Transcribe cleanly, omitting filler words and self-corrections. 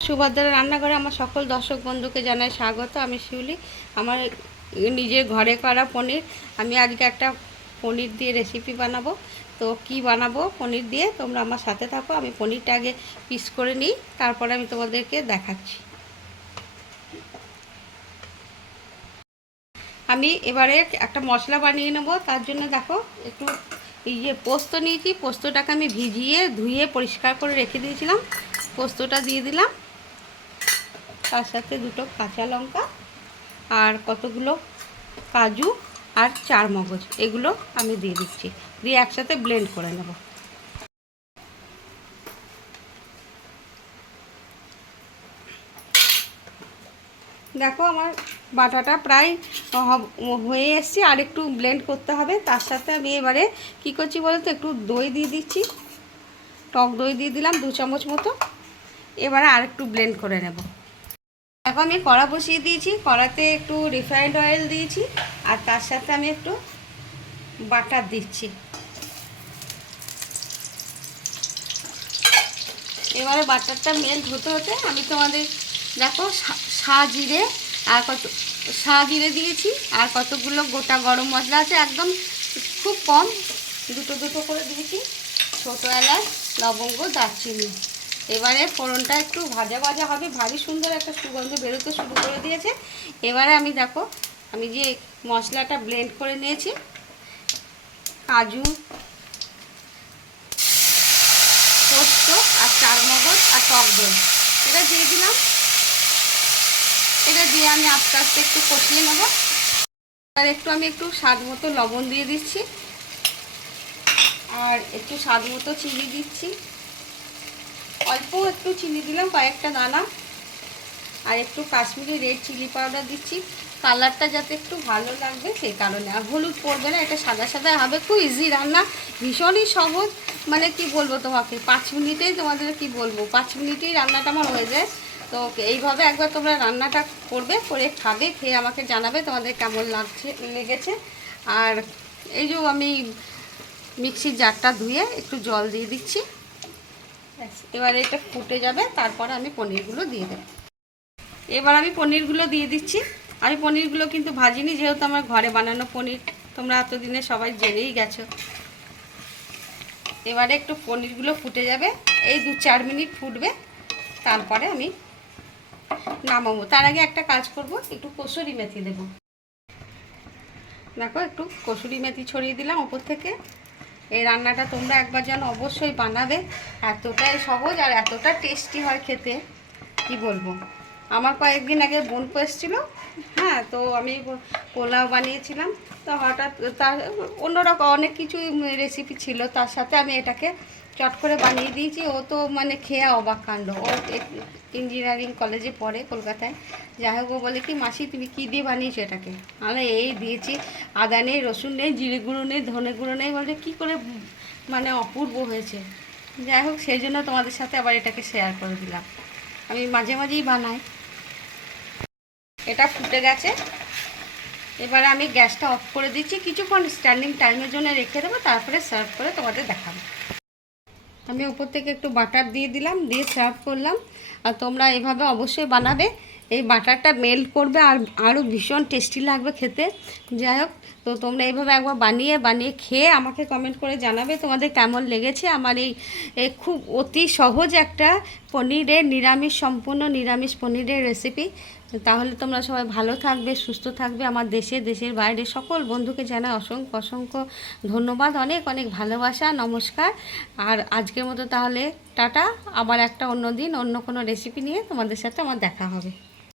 সুভদ্রা রান্নাঘরে আমার সকল দর্শক বন্ধুকে জানাই স্বাগত। আমি শিউলি। আমার নিজের ঘরে করা পনির, আমি আজকে একটা পনির দিয়ে রেসিপি বানাবো। তো কি বানাবো পনির দিয়ে, তোমরা আমার সাথে থাকো। আমি পনিরটা আগে পিস করে নিই, তারপরে আমি তোমাদেরকে দেখাচ্ছি। আমি এবারে একটা মশলা বানিয়ে নেব। তার জন্য দেখো একটু পোস্ত নিয়েছি। পোস্তটাকে আমি ভিজিয়ে ধুয়ে পরিষ্কার করে রেখে দিয়েছিলাম। পোস্তটা দিয়ে দিলাম, তার সাথে দুটো কাঁচা লঙ্কা আর কতগুলো কাজু আর চারমগজ, এগুলো আমি দিয়ে দিচ্ছি। দিয়ে একসাথে ব্লেন্ড করে নেব। দেখো আমার বাটাটা প্রায় হয়ে এসছে, আর একটু ব্লেন্ড করতে হবে। তার সাথে আমি এবারে কী করছি বলো তো, একটু দই দিয়ে দিচ্ছি। টক দই দিয়ে দিলাম 2 চামচ মতো। এবারে আর একটু ব্লেন্ড করে নেব। এখন আমি কড়া বসিয়ে দিয়েছি, কড়াতে একটু রিফাইন্ড অয়েল দিয়েছি, আর তার সাথে আমি একটু বাটার দিচ্ছি। এবারে বাটারটা মেল্ট হতে হতে আমি তোমাদের দেখো জিরে আর জিরে দিয়েছি, আর কতগুলো গোটা গরম মশলা আছে, একদম খুব কম, দুটো দুটো করে দিয়েছি। ছোটো এলাচ, লবঙ্গ, দারচিনি। এবারে ফোড়নটা একটু ভাজা ভাজা হবে, ভারী সুন্দর একটা সুগন্ধ বেরোতে শুরু করে দিয়েছে। এবারে আমি দেখো, আমি যে মশলাটা ব্লেন্ড করে নিয়েছি, কাজু, পোস্ত আর চারমগজ আর টক দই, এটা দিয়ে দিলাম। এটা দিয়ে আমি আস্তে আস্তে একটু কষিয়ে নেব। আর আমি একটু স্বাদ মতো লবণ দিয়ে দিচ্ছি, আর একটু স্বাদ মতো চিনি দিচ্ছি। অল্প একটু চিনি দিলাম, কয়েকটা দানা। আর একটু কাশ্মীরি রেড চিলি পাউডার দিচ্ছি, কালারটা যাতে একটু ভালো লাগবে সেই কারণে। আর হলুদ পড়বে না, এটা সাদা সাদা হবে। খুব ইজি রান্না, ভীষণই সহজ। মানে কি বলবো তোমাকে, 5 মিনিটেই তোমাদের কি বলবো, 5 মিনিটেই রান্নাটা আমার হয়ে যায়। তো এইভাবে একবার তোমরা রান্নাটা করবে, করে খাবে, খেয়ে আমাকে জানাবে তোমাদের কেমন লেগেছে। আর এই যে আমি মিক্সির জারটা ধুয়ে একটু জল দিয়ে দিচ্ছি। এবারে এটা ফুটে যাবে, তারপরে আমি পনিরগুলো দিয়ে দেবো। এবার আমি পনিরগুলো দিয়ে দিচ্ছি। আমি পনিরগুলো কিন্তু ভাজিনি, যেহেতু আমার ঘরে বানানো পনির, তোমরা এতদিনে সবাই জেনেই গেছো। এবারে একটু পনিরগুলো ফুটে যাবে, এই 2-4 মিনিট ফুটবে, তারপরে আমি নামাবো। তার আগে একটা কাজ করব, একটু কসুরি মেথি দেবো। দেখো একটু কসুরি মেথি ছড়িয়ে দিলাম ওপর থেকে। এই রান্নাটা তোমরা একবার যেন অবশ্যই বানাবে, এতটাই সহজ আর এতটা টেস্টি হয় খেতে, কি বলবো। আমার কয়েকদিন আগে বোনপো এসেছিলো, হ্যাঁ, তো আমি পোলাও বানিয়েছিলাম। তো হঠাৎ তার অন্যরকম অনেক কিছু রেসিপি ছিল, তার সাথে আমি এটাকে চট করে বানিয়ে দিয়েছি। ও তো মানে খেয়ে অবাক কাণ্ড। ও ইঞ্জিনিয়ারিং কলেজে পড়ে কলকাতায়। যাই হোক, ও বলে কি, মাসি তুমি কী দিয়ে বানিয়েছো এটাকে? আমি এই দিয়েছি, আদা নেই, রসুন নেই, জিরে গুঁড়ো নেই, ধনে গুঁড়ো নেই। বলে কী করে মানে অপূর্ব হয়েছে। যাই হোক, সেই জন্য তোমাদের সাথে আবার এটাকে শেয়ার করে দিলাম। আমি মাঝে মাঝেই বানাই। এটা ফুটে গেছে, এবারে আমি গ্যাসটা অফ করে দিচ্ছি। কিছুক্ষণ স্ট্যান্ডিং টাইমের জন্য রেখে দেবো, তারপরে সার্ভ করে তোমাদের দেখাবো। আমি উপর থেকে একটু বাটার দিয়ে দিলাম, দিয়ে সার্ভ করলাম। আর তোমরা এভাবে অবশ্যই বানাবে, এই বাটারটা মেল্ট করবে আর আরও ভীষণ টেস্টি লাগবে খেতে। যাই হোক, তো তোমরা এইভাবে একবার বানিয়ে খেয়ে আমাকে কমেন্ট করে জানাবে তোমাদের কেমন লেগেছে আমার এই খুব অতি সহজ একটা পনিরের সম্পূর্ণ নিরামিষ পনিরের রেসিপি। তাহলে তোমরা সবাই ভালো থাকবে, সুস্থ থাকবে। আমার দেশের বাইরে সকল বন্ধুকে জানাই অসংখ্য অসংখ্য ধন্যবাদ, অনেক অনেক ভালোবাসা, নমস্কার। আর আজকের মতো তাহলে টাটা। আবার একটা অন্য দিন অন্য কোনো রেসিপি নিয়ে তোমাদের সাথে আমার দেখা হবে।